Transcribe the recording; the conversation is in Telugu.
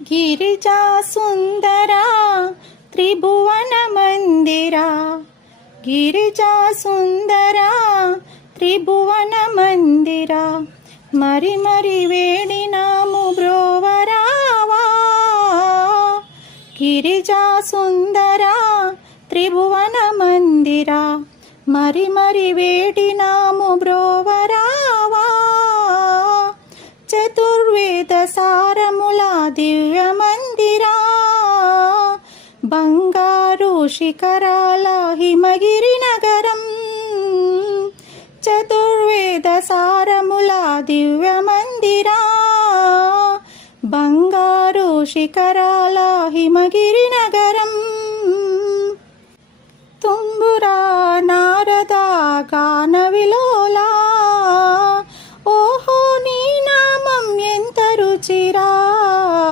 గిరిజా సుందరా త్రిభువన మందిరా, గిరిజా సుందరా త్రిభువన మందిరా, మరి మరి వేడినాము బ్రోవరావా. గిరిజా సుందరా త్రిభువన మందిరా, మరి మరి వేడినాము బ్రోవరావా. చతుర్వేద సారముల దివ్య మందిరా, బంగారు శిఖరాల హిమగిరి నగరం. చతుర్వేద సారముల దివ్య మందిరా, బంగారు శిఖరాల హిమగిరి నగరం. తుంబురా నారద గాన విలో